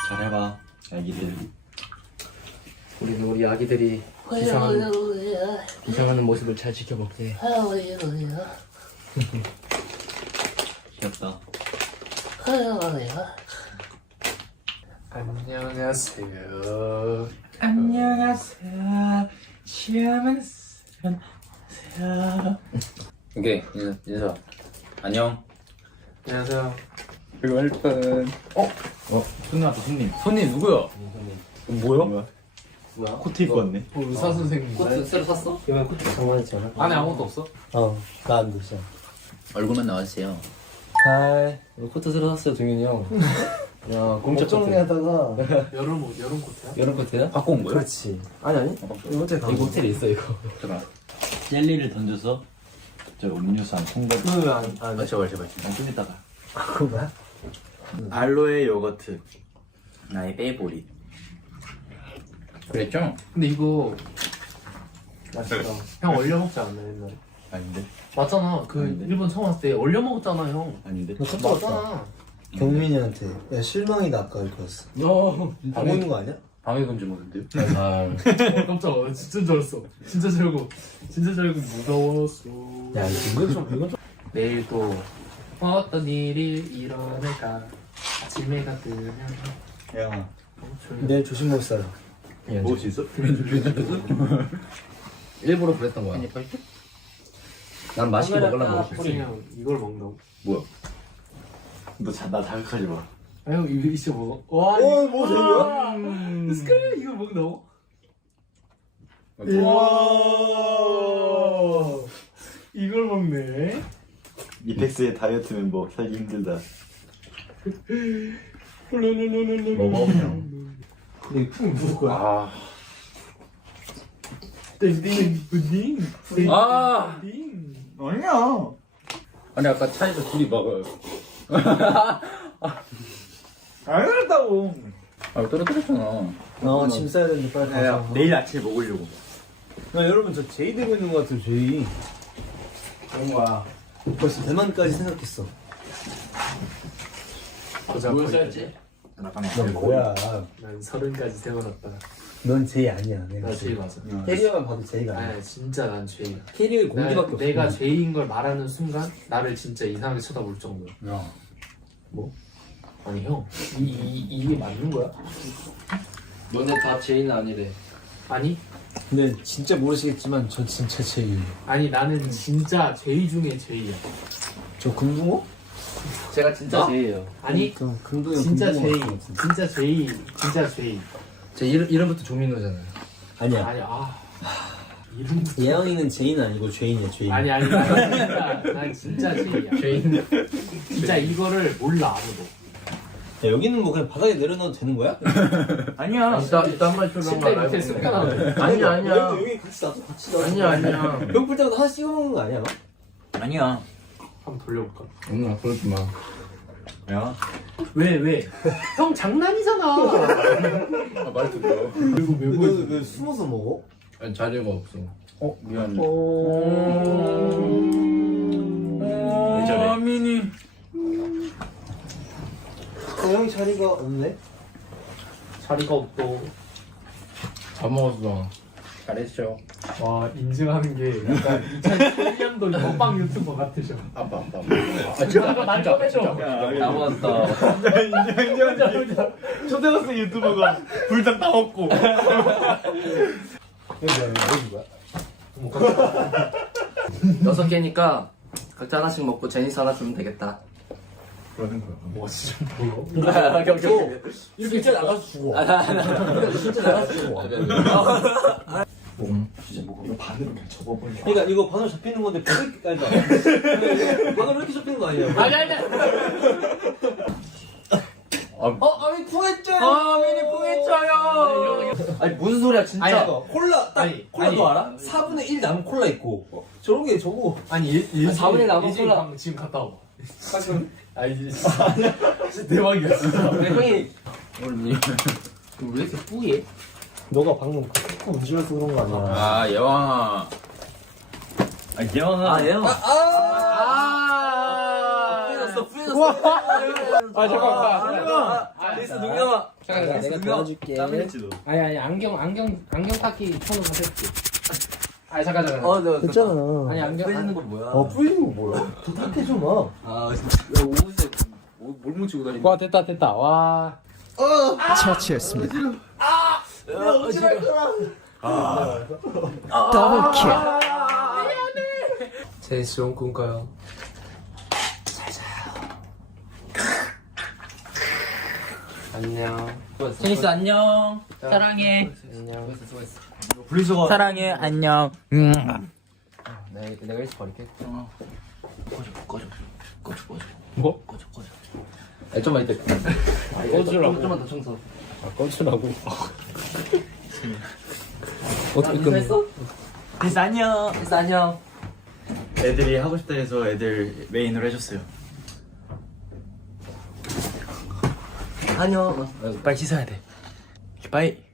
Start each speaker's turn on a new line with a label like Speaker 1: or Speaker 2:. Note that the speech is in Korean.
Speaker 1: 잘해봐 아기들.
Speaker 2: 우리 아기들이 이상하는 모습을 잘 지켜볼게.
Speaker 1: 귀엽다.
Speaker 2: 안녕하세요.
Speaker 1: 안녕하세요. 치아만스요.
Speaker 3: 오케이 인사. 안녕.
Speaker 2: 안녕하세요.
Speaker 1: 그리고 할 뻔. 손님 왔다 손님.
Speaker 3: 손님 누구야?
Speaker 1: 뭐야? 코트 입고 왔네.
Speaker 2: 의사 선생님.
Speaker 3: 코트 새로 샀어?
Speaker 4: 이번 코트 장만했잖아.
Speaker 2: 안에 아무것도 없어?
Speaker 4: 나 안 됐어.
Speaker 3: 얼굴만 나와주세요.
Speaker 4: 하이. 이거 코트 새로 샀어요, 동현이 형. 야, 공짜 정리하다가
Speaker 2: 여름 코트야?
Speaker 4: 여름 코트야?
Speaker 3: 갖고 온 거야?
Speaker 4: 그렇지. 아니. 이거 호텔 가. 이거 호텔에 있어 이거.
Speaker 3: 잠깐.
Speaker 1: 젤리를 던져서 저 음료수 안 통과.
Speaker 4: 안
Speaker 3: 제발.
Speaker 1: 좀 이따가.
Speaker 4: 그거야?
Speaker 1: 알로에 요거트.
Speaker 3: 나의 빼보리. 그랬죠?
Speaker 2: 근데 이거 맛있다. 형 얼려 먹지 않나 옛날에?
Speaker 1: 아닌데?
Speaker 2: 맞잖아. 그
Speaker 1: 아닌데?
Speaker 2: 일본 처음 왔을 때 얼려 먹었잖아 형.
Speaker 1: 아닌데?
Speaker 4: 너 깜짝 놀랐다.
Speaker 2: 맞잖아.
Speaker 4: 경민이한테 야 실망이다 아까 이렇게 했어. 안 보이는 거 아니야?
Speaker 3: 방해 금지 모드인데요?
Speaker 2: 깜짝아. 진짜 줄 알았어. 진짜 줄 알고 무서웠어.
Speaker 4: 야 이건 좀
Speaker 2: 내일 또 어떤 일이 일어날까. 아침해가 뜨면
Speaker 1: 야
Speaker 4: 내일 조심할 사람.
Speaker 1: 먹을 수 있어?
Speaker 2: 일부러 그랬던 거야.
Speaker 4: 난 맛있게 먹으려고 먹었지.
Speaker 2: 그냥 이걸 먹는다고?
Speaker 3: 뭐야?
Speaker 1: 나 자극하지 마.
Speaker 2: 아 형 이거 진짜 먹어. 와.
Speaker 4: 뭐 되는 거야?
Speaker 2: 스크래 이거 먹는다고?
Speaker 4: 와.
Speaker 2: 이걸 먹네.
Speaker 1: 이펙스의 다이어트 멤버 살기 힘들다.
Speaker 4: 먹어 그냥. 근데 품 누구 거야?
Speaker 3: 아.
Speaker 2: 땡땡 푸딩.
Speaker 3: 아.
Speaker 2: 푸딩.
Speaker 1: 아니야.
Speaker 3: 아니 아까 차에서 둘이 막
Speaker 1: 안 그랬다고.
Speaker 3: 떨어뜨렸잖아.
Speaker 4: 짐 싸야 되는데 빨리 가자.
Speaker 1: 내일 아침에 먹으려고.
Speaker 4: 야 여러분 저 제이 되고 있는 거 같아요 제이.
Speaker 1: 그런 거야.
Speaker 4: 벌써 대만까지 생각했어.
Speaker 2: 보자. 뭘 살지?
Speaker 4: 넌 뭐야?
Speaker 2: 난 30까지 세워놨다.
Speaker 4: 넌 제이 아니야. 내가
Speaker 2: 나 제이 맞아.
Speaker 4: 캐리어만 봐도 제이가 아니야.
Speaker 2: 아 진짜 난 제이야.
Speaker 4: 캐리어에 공기밖에 없어.
Speaker 2: 내가 제이인 걸 말하는 순간 나를 진짜 이상하게 쳐다볼 정도야.
Speaker 3: 야.
Speaker 2: 뭐? 아니 형, 이게 맞는 거야?
Speaker 5: 너네 다 제이는 아니래.
Speaker 2: 아니?
Speaker 4: 근데 진짜 모르시겠지만 저 진짜 제이.
Speaker 2: 아니 나는 진짜 제이 중에 제이야.
Speaker 4: 저 금붕어?
Speaker 5: 제가 진짜 제이예요.
Speaker 2: 아니
Speaker 4: 그 금붕어
Speaker 2: 진짜 제이,
Speaker 4: 금붕어 같은.
Speaker 2: 진짜 제이, 진짜 제이.
Speaker 5: 제 이름부터 조민호잖아요.
Speaker 4: 아니야.
Speaker 2: 아니 이름
Speaker 4: 예영이는 제이는 아니고 죄인이야 죄인.
Speaker 2: 아니 난 진짜 제이야.
Speaker 5: 제이는
Speaker 2: 진짜 이거를 몰라 아무도.
Speaker 4: 야, 여기는 뭐 그냥 바닥에 내려놔도 되는 거야?
Speaker 1: 아니야.
Speaker 5: 이따 한 번 출렁
Speaker 2: 침대 밑에 습관 나오네.
Speaker 5: 아니야.
Speaker 4: 여기 같이 놔둬 같이 놔둬.
Speaker 5: 아니야.
Speaker 4: 배고플 때마다 하나씩 찍어 먹는 거 아니야? 막?
Speaker 1: 아니야.
Speaker 2: 한번 돌려볼까?
Speaker 5: 엄마 그러지 마.
Speaker 1: 야.
Speaker 2: 왜? 형 장난이잖아.
Speaker 3: 아, 말 듣고.
Speaker 2: 그리고 왜 보여?
Speaker 4: 왜 숨어서 먹어?
Speaker 5: 아니, 자리가 없어.
Speaker 3: 미안.
Speaker 1: 왜 저래?
Speaker 3: 미니.
Speaker 4: 형 자리가 없네?
Speaker 2: 자리가 없고.
Speaker 5: 다 먹었어.
Speaker 3: 잘했죠.
Speaker 2: 와 인증하는 게 약간 2012년도 먹방 유튜버 같으셔.
Speaker 3: 아빠.
Speaker 2: 진짜 말 좀 해줘.
Speaker 5: 다 먹었다.
Speaker 1: 초등학생 유튜버가 불닭 다 먹고.
Speaker 4: 여기 뭐야?
Speaker 5: 6개니까 각자 하나씩 먹고 제니스 하나 주면 되겠다.
Speaker 1: 그러는 거야.
Speaker 2: 와 진짜 뭐야?
Speaker 4: 이렇게 진짜 나가서 죽어. 진짜 나가서 죽어.
Speaker 1: 진짜 먹으면 반으로 그냥 접어버려.
Speaker 4: 그러니까 이거 반으로 잡히는 건데 반으로 반으로 이렇게 잡히는 거 아니야?
Speaker 2: 아니.
Speaker 4: 아니 통했죠.
Speaker 5: 미니 풍했죠요. 아니 무슨 소리야 진짜.
Speaker 4: 아니 콜라 딱
Speaker 2: 아니,
Speaker 4: 콜라
Speaker 2: 아니.
Speaker 4: 너 알아? 4분의 1 남은 콜라 있고 저런 게 저거
Speaker 2: 아니
Speaker 5: 4분의 남은
Speaker 2: 예지
Speaker 5: 콜라.
Speaker 2: 방 지금 갔다 와봐. 아니 진짜 대박이야 진짜.
Speaker 5: 네, 형이 오늘 왜 이렇게 뿌예?
Speaker 4: 너가 방금 코 문질러서 그런 거 아니야?
Speaker 3: 아 예왕아.
Speaker 1: 아 예왕아.
Speaker 5: 얘요? 뿌려졌어.
Speaker 2: 아 잠깐만.
Speaker 5: 데이스 능력아.
Speaker 4: 잠깐 내가 도와줄게.
Speaker 1: 땀일지도.
Speaker 2: 아니 안경 닦기 손으로 해줄게. 아니 잠깐.
Speaker 5: 너
Speaker 4: 됐잖아.
Speaker 2: 아니 안경
Speaker 5: 빼지는 건 뭐야?
Speaker 4: 뿌리는 거 뭐야? 더 탁해줘 마.
Speaker 5: 아 진짜. 야 옷에 뭘 뭉치고 다니는
Speaker 2: 와 됐다. 와.
Speaker 6: 처치했습니다.
Speaker 4: 제이스 좋은 꿈 꿔요. 안녕.
Speaker 5: 제니스 안녕. 사랑해.
Speaker 4: 안녕.
Speaker 5: 분리수거. 사랑해. 안녕.
Speaker 4: 내가 일찍 버릴게.
Speaker 5: 꺼져.
Speaker 2: 뭐?
Speaker 5: 꺼져.
Speaker 3: 좀만 이따.
Speaker 2: 꺼주라고.
Speaker 4: 좀만 더 청소.
Speaker 2: 꺼주라고.
Speaker 4: 어떻게 끝내?
Speaker 5: 데이스 안녕. 데이스 안녕.
Speaker 1: 애들이 하고 싶다 해서 애들 메인으로 해줬어요.
Speaker 5: 안녕. 빨리 씻어야 돼. 빨리.